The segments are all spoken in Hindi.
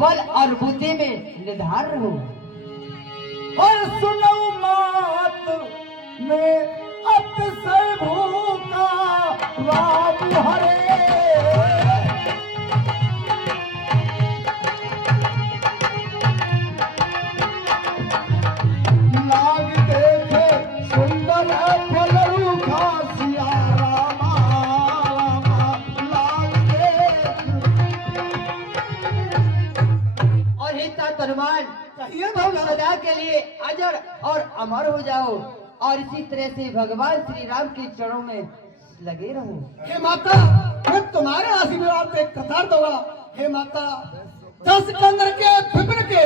बल और बुद्धि में निधार रहो। और सुनो मात में अतिशय भूखा राम हरे। लाग देखे सुंदर फल रूखा सिया रामा लाग देख। और हे तनुमान कहिए तुम सदा के लिए अजर और अमर हो जाओ और इसी तरह से भगवान श्री राम के चरणों में लगे रहो। हे माता, मैं तुम्हारे आशीर्वाद पे कतार दूंगा। हे माता, 10 कंदर के विपिन के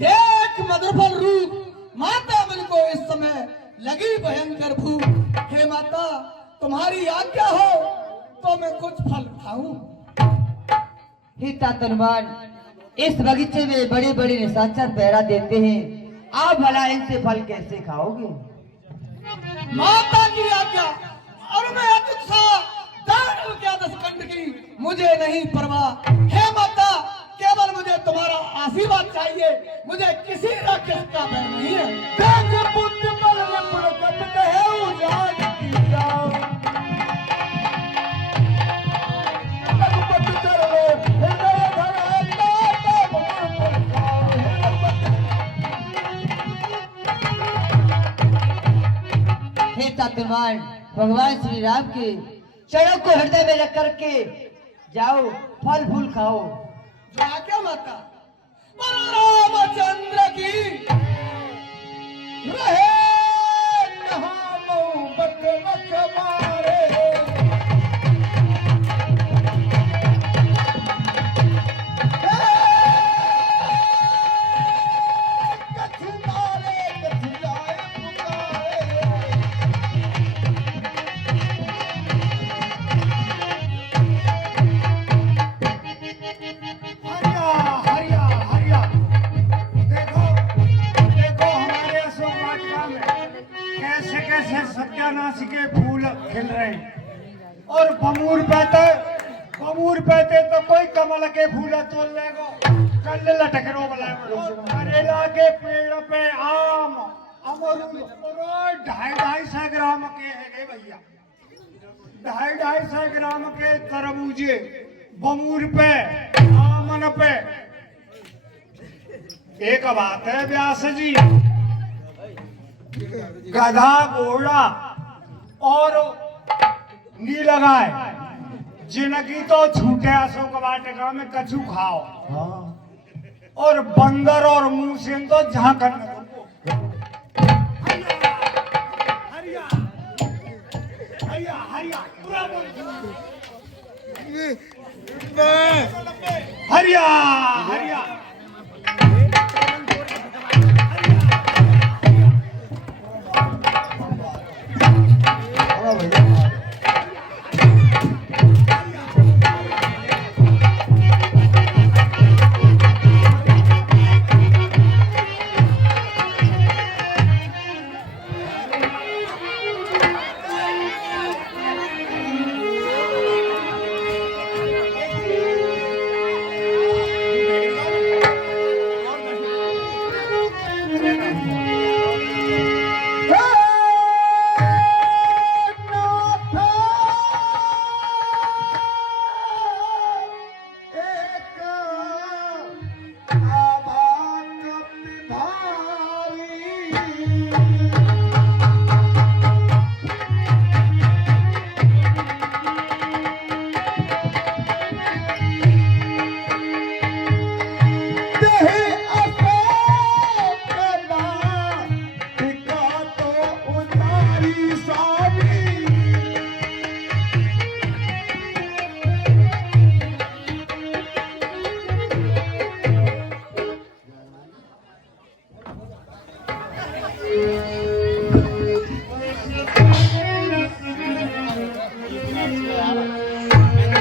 देख मधुरफल रूप, माता मुझको इस समय लगी भयंकर भूख। हे माता, तुम्हारी आज्ञा हो तो मैं कुछ फल खाऊं। हे तनुमान इस बगीचे में बड़े बड़े निशाचर पहरा देते हैं, आप भला इनसे फल कैसे खाओगे? माता की आज्ञा और मैं अतिशा दानव क्या 10 कंठ की मुझे नहीं परवाह। हे माता, केवल मुझे तुम्हारा आशीर्वाद चाहिए, मुझे किसी राक्षस का भय नहीं है। देख बुद्ध बल विपुल कट कहे उजाड़ की जाओ। रघुपति चरणों हृदय धरे नाथ मुकुर पुरखाओ। हे तनुमान भगवान श्री राम के चरणों को हृदय में रख करके जाओ, फल फूल खाओ। जो आज्ञा माता। रामचंद्र की रहे नहामो बक बक मारे। कछु मारे कछु जाए पुकारे। हरिया हरिया देखो देखो हमारे अशोक वाटिका में कैसे कैसे सत्यानाशी के फूल खिल रहे हैं। और बमूर पैते तो कोई कमल के फूल तोड़ लेगो कल लटक रो बोला। करेला के पेड़ पे आम अमरूद 250 ग्राम के है भैया। 250 ग्राम के तरबूजे बमूर पे आमन पे। एक बात है व्यास जी, गधा घोड़ा और नीलगाय जिनकी तो छूटे अशोक वाटिका में कछु खाओ, और बंदर और मुंह से तो झांकन। हरिया हरिया हरिया पूरा हरिया हरिया।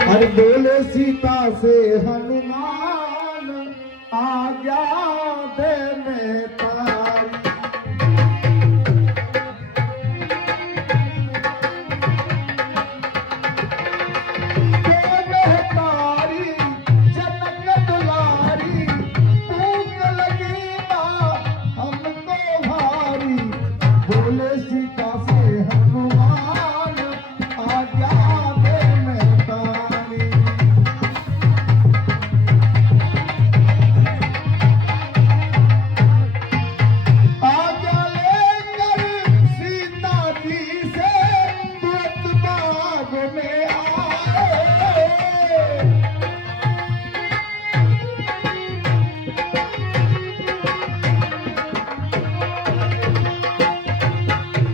हर बोले सीता से हनुमान आज्ञा दे में तारी। दे में तारी जनक दुलारी में आए।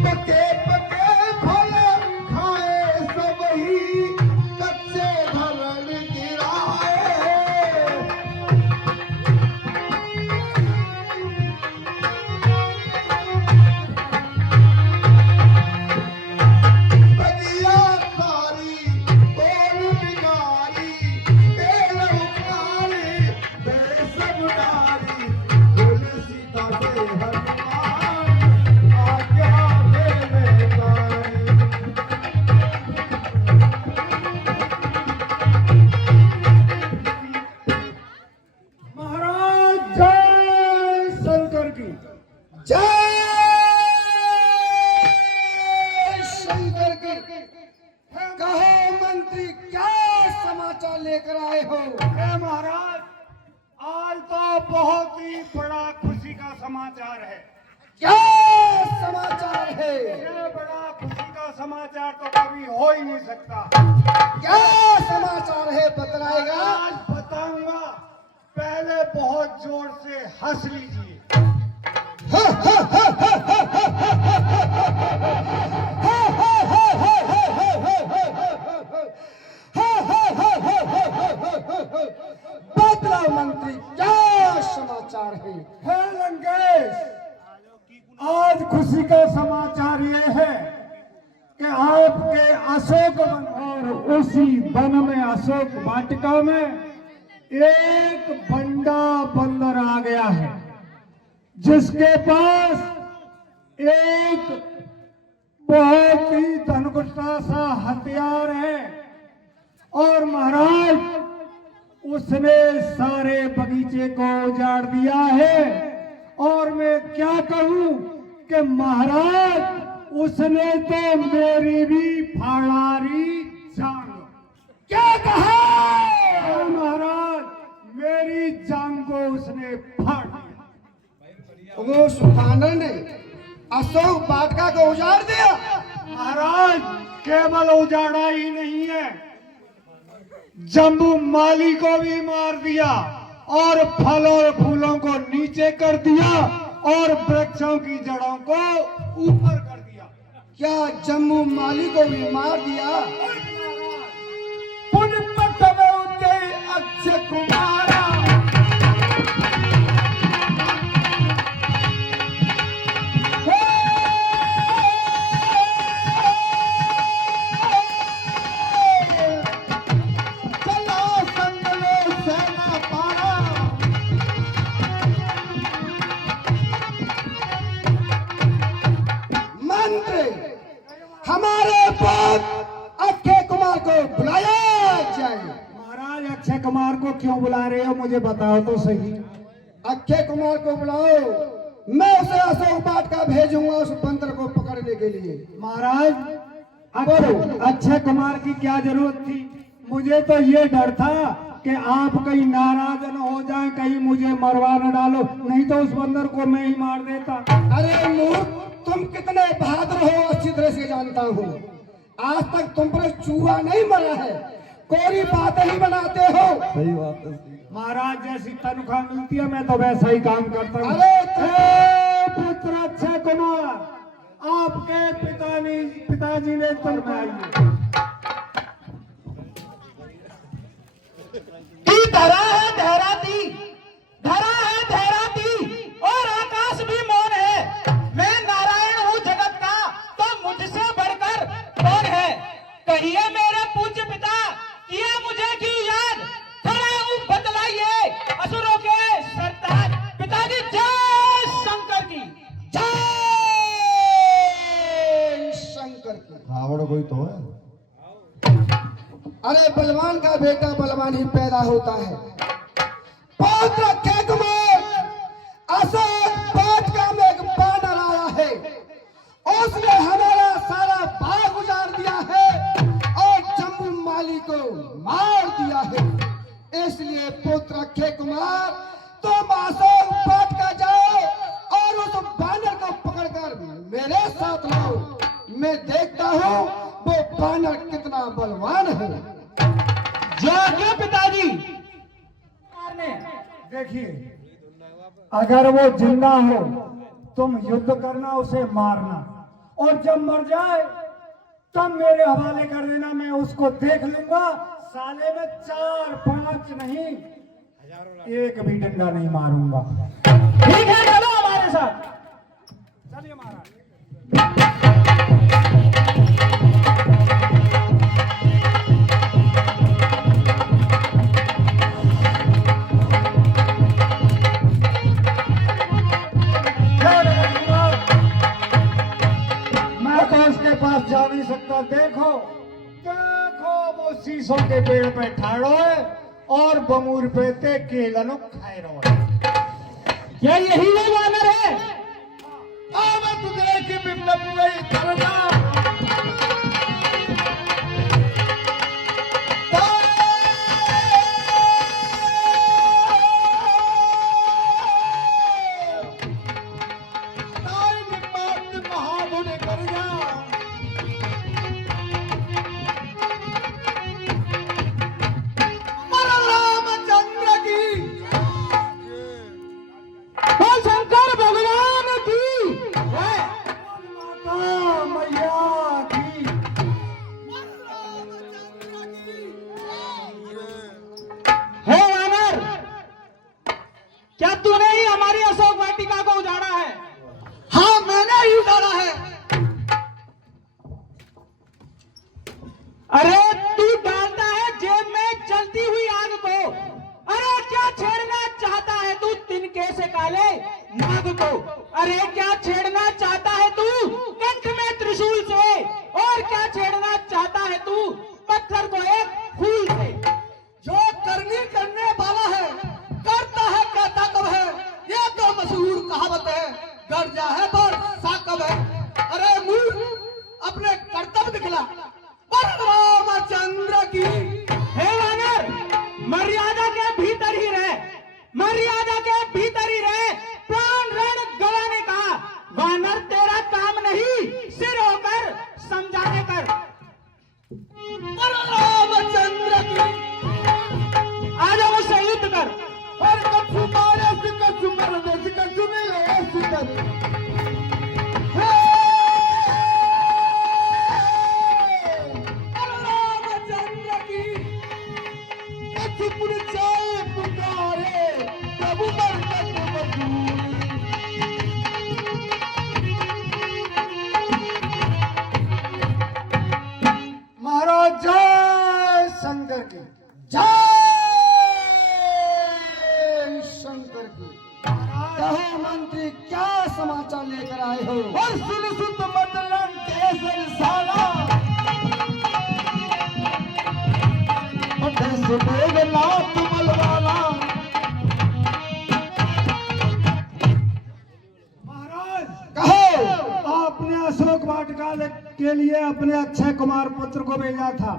पके पके फल खाए सब ही कच्चे धरण गिराए। बगिया सारी तोड़ बिगाड़ी, तेल उखाड़ी, बेसन डाली, तुलसी का से हनुमान आज्ञा देने वाली। महाराज जय शंकर की जय शंकर की। कहो मंत्री क्या समाचार लेकर आए हो? महाराज आज तो बहुत ही बड़ा खुशी का समाचार है। क्या समाचार है? ये बड़ा खुशी का समाचार तो कभी हो ही नहीं सकता। क्या समाचार है बतलाएगा? आज बताऊंगा, पहले बहुत जोर से हंस लीजिए। बतलाओ मंत्री क्या समाचार है? लंकेश, आज खुशी का समाचार ये है कि आपके अशोक वन और उसी वन में अशोक वाटिका में एक बंडा बंदर आ गया है, जिसके पास एक बहुत ही धनकुटा सा हथियार है। और महाराज उसने सारे बगीचे को उजाड़ दिया है। और मैं क्या कहूं कि महाराज उसने तो मेरी भी फाड़ारी जान। क्या कहा? महाराज मेरी जान को उसने फाड़ दिया। वो सुखानन ने अशोक वाटिका को उजाड़ दिया? महाराज केवल उजाड़ा ही नहीं है, जम्बू माली को भी मार दिया और फलों और फूलों को नीचे कर दिया और वृक्षों की जड़ों को ऊपर कर दिया। क्या जम्बू माली को भी मार दिया? पुण्य पटवे उते अक्षय कुमारा, अक्षय कुमार को बुलाया जाए। महाराज अक्षय कुमार को क्यों बुला रहे हो, मुझे बताओ तो सही। अक्षय कुमार को बुलाओ, मैं उसे अशोक वाटिका भेजूंगा उस बंदर को पकड़ने के लिए। महाराज अक्षय कुमार की क्या जरूरत थी? मुझे तो ये डर था कि आप कहीं नाराज न हो जाएं, कहीं मुझे मरवा न डालो, नहीं तो उस बंदर को मैं ही मार देता। अरे मूर्ख, तुम कितने बहादुर हो अच्छी तरह से जानता हूँ। आज तक तुम पर चूहा नहीं मरा है, कोई बात ही बनाते हो। सही बात है महाराज, जैसी तनख्वाह मिलती है मैं तो वैसा ही काम करता हूँ। अरे पुत्र अक्षय कुमार, आपके पिताजी ने तनख्वाह धरा है धराती, धरा है धराती और आकाश भी मौन है। मैं नारायण हूँ जगत का, तो मुझसे बढ़कर कौन है? कहिए मेरे पूज्य पिता, किया मुझे की याद? खड़े हूँ बतलाइए असुरों के सरताज। पिताजी जय शंकर की जय शंकर की। रावण कोई तो है। अरे बलवान का बेटा बलवान ही पैदा होता है। पौत्र अक्षय कुमार, अशोक वाटिका में एक बानर आया है, उसने हमारा सारा बाग उजाड़ दिया है और जम्बू माली को मार दिया है। इसलिए पुत्र अक्षय कुमार, तुम अशोक वाटिका जाओ और उस बानर को पकड़कर मेरे साथ लाओ। मैं देखता हूँ वो बानर कितना बलवान है। जो आज्ञा पिताजी। देखिए, अगर वो जिंदा हो तुम युद्ध करना, उसे मारना, और जब मर जाए तब मेरे हवाले कर देना, मैं उसको देख लूंगा। साले में 4-5 नहीं, 1 भी डंडा नहीं मारूंगा। ठीक है, चलो हमारे साथ। चलिए महाराज। मैं तो उसके पास जा नहीं सकता। देखो देखो, वो शीशों के पेड़ पे ठाड़ो है और बमूर पे ते केलनो खाए रहो है। क्या यही वो वानर है? अब तुझे की विप्लव नहीं करना। महामुनि कर जा। रामचंद्र की बोल शंकर भगवान की। माता मैया की। हे वानर, क्या तूने ही हमारी अशोक वाटिका को उजाड़ा है? हाँ, मैंने ही उतारा है। अरे तू डालता है जेब में जलती हुई आग को। अरे क्या छेड़ना चाहता है तू तिनके से काले नाग को? अरे क्या छेड़ना चाहता है तू कंठ में त्रिशूल से? और क्या छेड़ना चाहता है तू पत्थर को एक फूल से? जो करनी करने वाला है, करता है कहता कब है, ये तो मशहूर कहावत है। गर्जा है पर साकब है। अरे मूर्ख, अपने कर्तव्य दिखला। रामचंद्र की। हे वानर, मर्यादा के भीतर ही रहे, मर्यादा के भीतर ही रहे। प्राण रण गवाने का वानर तेरा काम नहीं, सिर होकर समझाने कर। रामचंद्र की। आजा मुझसे युद्ध कर। और कछु मारे कछु मर दे, कछु मिले सिकंदर। रामचंद्र की। कछु पुरचाए पुकारे, प्रभु बरकत मजूरी। महाराज जय शंकर की। जय शंकर की। कहो मंत्री, क्या समाचार लेकर आए हो? और सुन सुत बदलन केसर साला। देश मेघनाथ बलवाला। महाराज कहो। आपने अशोक वाटिका के लिए अपने अक्षय कुमार पुत्र को भेजा था,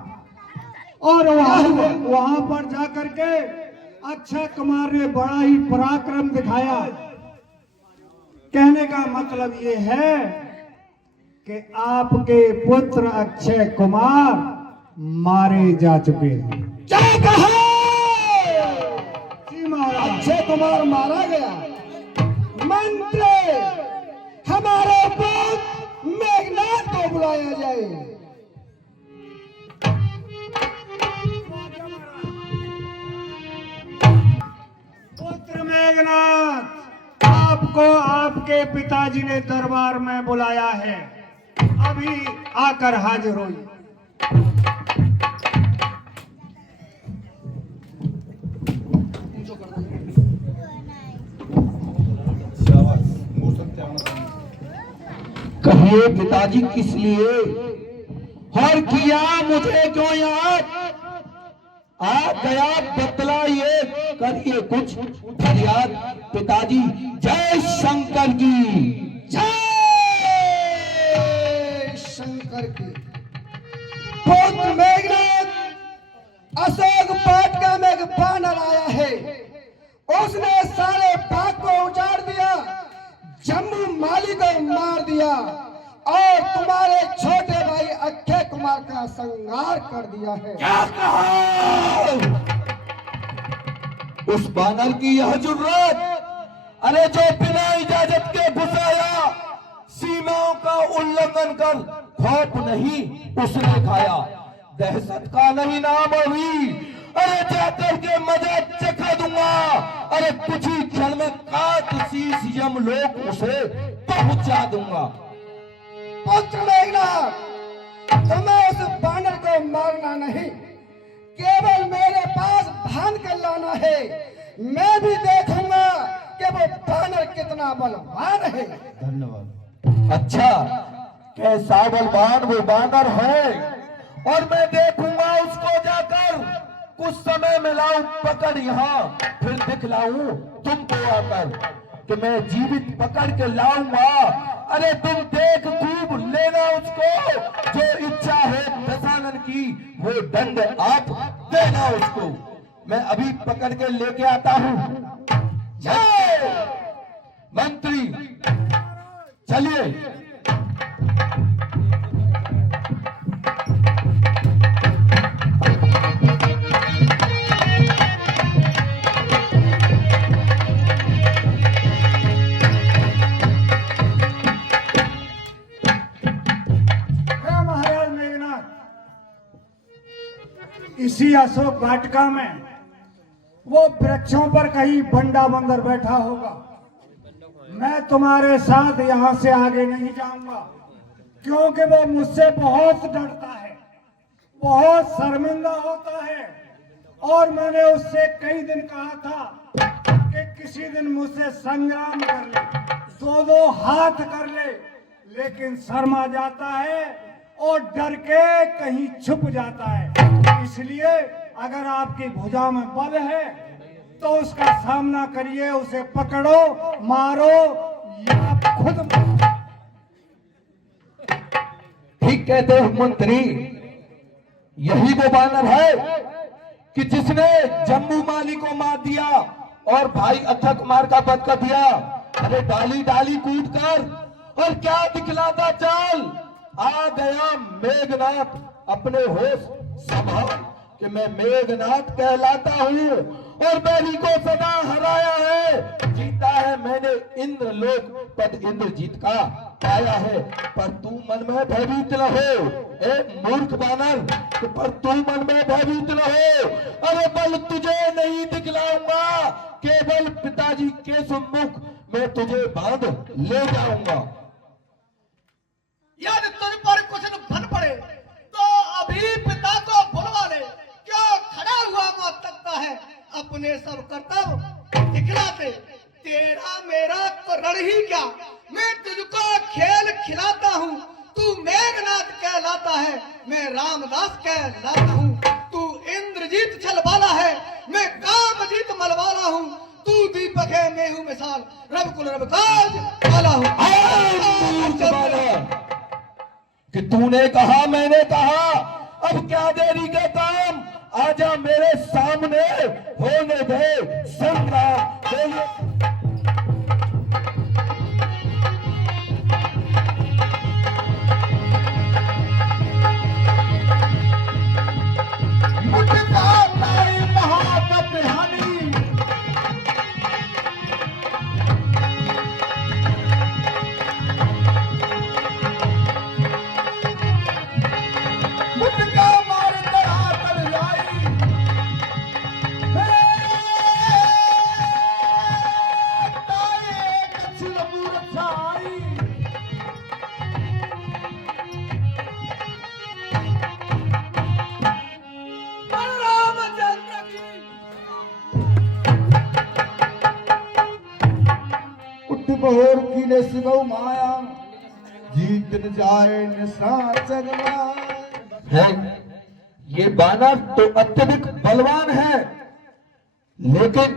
और वहां पर जाकर के अक्षय कुमार ने बड़ा ही पराक्रम दिखाया। कहने का मतलब ये है कि आपके पुत्र अक्षय कुमार मारे जा चुके हैं। क्या कहा? जी महाराज। अक्षय कुमार मारा गया। मंत्री, हमारे पुत्र मेघनाथ को बुलाया जाए। पुत्र मेघनाथ, आपको आपके पिताजी ने दरबार में बुलाया है। अभी आकर हाजिर होइए। कहिए पिताजी, किस लिए और किया मुझे क्यों याद? आप गया बतलाइए, करिए कुछ फरियाद। पिताजी जय शंकर की। जय शंकर की। पुत्र मेघनाथ अशोक वाटिका में एक बानर आया है। उसने सारे बाग को उजाड़ दिया, जम्मू माली को मार दिया, और तुम्हारे छोटे भाई अक्षय कुमार का संहार कर दिया है। क्या कहा? उस बानर की यह जुर्रत, अरे जो बिना इजाजत के घुस आया, सीमाओं का उल्लंघन कर खौफ नहीं उसने खाया, दहशत का नहीं नाम अभी, अरे जाकर के मजा चखा दूंगा, अरे कुछ ही क्षण में काट शीश यमलोक उसे पहुंचा दूंगा। पुत्र मेघनाथ, तुम्हें उस बानर को मारना नहीं, केवल मेरे पास भान कर लाना है। मैं भी देखूंगा कि वो बानर कितना बलवान है। धन्यवाद। अच्छा, कैसा बलवान वो बानर है, और मैं देखूंगा उसको जाकर, कुछ समय में लाऊं पकड़ यहाँ, फिर दिखलाऊं तुमको आकर कि मैं जीवित पकड़ के लाऊंगा। अरे तुम देख खूब लेना उसको, जो इच्छा है दशानन की वो दंड आप देना उसको। मैं अभी पकड़ के लेके आता हूँ। जय मंत्री, चलिए। महाराज मेघनाथ, इसी अशोक वाटिका में वो वृक्षों पर कहीं बंडा बंदर बैठा होगा। मैं तुम्हारे साथ यहाँ से आगे नहीं जाऊंगा, क्योंकि वो मुझसे बहुत डरता है, बहुत शर्मिंदा होता है, और मैंने उससे कई दिन कहा था कि किसी दिन मुझसे संग्राम कर ले, दो हाथ कर ले, लेकिन शर्मा जाता है और डर के कहीं छुप जाता है। इसलिए अगर आपकी भुजा में बल है तो उसका सामना करिए, उसे पकड़ो, मारो या खुद मारो। ठीक कहते हो मंत्री, यही वो बानर है कि जिसने जम्मू माली को मार दिया और भाई अक्षय कुमार का वध कर दिया। अरे डाली डाली कूद कर, और क्या दिखलाता चाल, आ गया मेघनाथ अपने होश संभाल कि मैं मेघनाथ कहलाता हूँ, और बैरी को सदा हराया है, जीता है मैंने इंद्रलोक पद इंद्रजीत का पाया है। पर तू मन में भयभीत न हो, ए मूर्ख बानर, पर तू मन में भयभीत न हो। अरे बल तुझे नहीं दिखलाऊंगा, केवल पिताजी के सम्मुख मैं तुझे बांध ले जाऊंगा। यदि तुझ पर कुछ न बन पड़े तो अभी पिता को बुलवा ले। क्यों खड़ा हुआ मौत तकता है, अपने सब कर्तव्य दिखलाते। तेरा मेरा तो रण ही क्या, मैं तुझको खेल खिलाता हूँ। तू मेघनाथ कहलाता है, मैं रामदास कहलाता हूँ। तू इंद्रजीत छलवाला है, मैं कामजीत मलवाला हूँ। तू दीपक है, मैं हूँ मिसाल, रब कुल रब काज वाला हूँ। कि तूने कहा मैंने कहा, अब क्या देरी का काम, आजा मेरे सामने, होने दे संग्राम। बहोर की ने सिगौ माया, जीत न जाए निशाचरवा। है ये बानर तो अत्यधिक बलवान है, लेकिन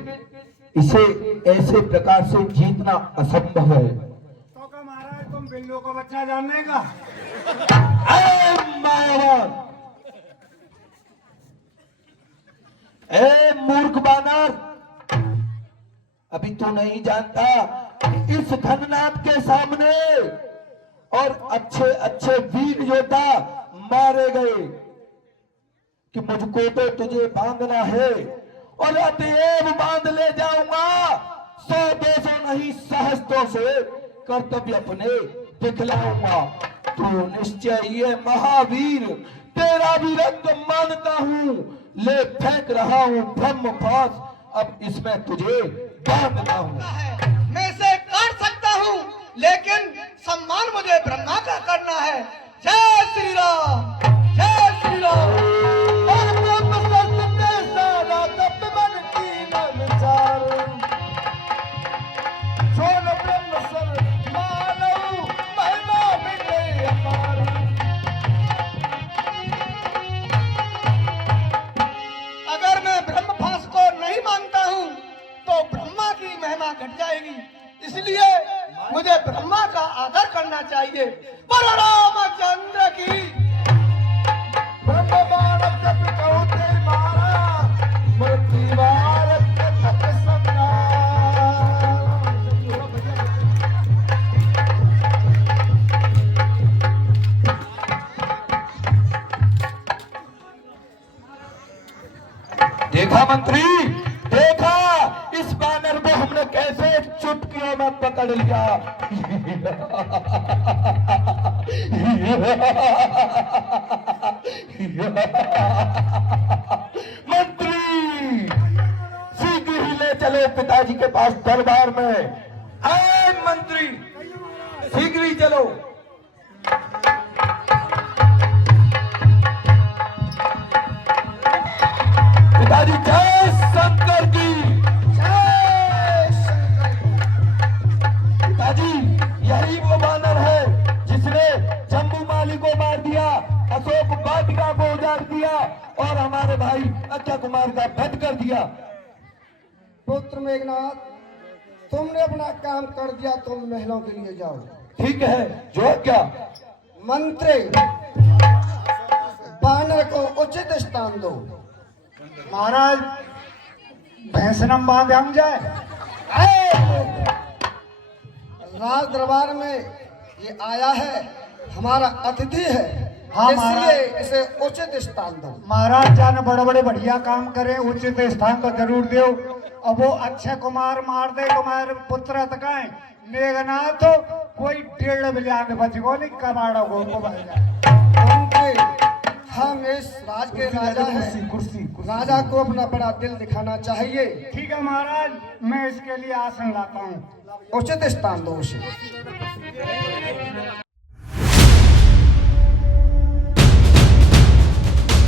इसे ऐसे प्रकार से जीतना असंभव है। तो क्या महाराज, तुम बिल्लू का बच्चा जानने का? मायावान, ए मूर्ख बानर, अभी तो नहीं जानता इस धननाथ के सामने और अच्छे अच्छे वीर योद्धा मारे गए कि मुझको तो तुझे बांधना है और अतएव बांध ले जाऊंगा। 100-200 नहीं, सहस्त्रों से कर्तव्य अपने दिखलाऊंगा। तू निश्चय ये महावीर, तेरा वीरत्व मानता हूं, ले फेंक रहा हूं ब्रह्मपाश, अब इसमें तुझे बांधता हूं। मैं इसे काट सकता हूँ, लेकिन सम्मान मुझे ब्रह्मा का करना है। जय श्री राम, जय श्री राम। अगर मैं ब्रह्मपाश को नहीं मानता हूँ तो ब्रह्मा की महिमा घट जाएगी, इसलिए मुझे ब्रह्मा का आदर करना चाहिए। बोलो रामचंद्र की। देखा मंत्री, देखा इस बानर को हमने कैसे चुटकियों में पकड़ लिया। मंत्री शीघ्र ही ले चले पिताजी के पास दरबार में। आए मंत्री, शीघ्र ही चलो। पिताजी जय शंकर की जय शंकर। पिताजी यही वो बानर है जिसने जम्बूमाली को मार दिया, अशोक वाटिका को उजाड़ दिया और हमारे भाई अक्षय कुमार का वध कर दिया। पुत्र मेघनाथ, तुमने अपना काम कर दिया, तुम महलों के लिए जाओ। ठीक है, जो क्या? मंत्री, बानर को उचित स्थान दो। महाराज भैंसनम बांध हम जाए। राज दरबार में ये आया है, हमारा अतिथि है, हाँ, इसलिए इसे उचित स्थान दो। महाराज जाने बड़े बड़े बढ़िया काम करे, उचित स्थान तो जरूर दो। अब वो अक्षय कुमार मार दे तुम्हारे पुत्र तकाए मेघनाथ, कोई 1.5 बिलियन बच गो नहीं, कबाड़ा गो को बच जाए। मंत्री, हम इस राज के राजा हैं, कुर्सी राजा को अपना बड़ा दिल दिखाना चाहिए। ठीक है महाराज, मैं इसके लिए आसन लाता हूँ। उचित स्थान दो उसे।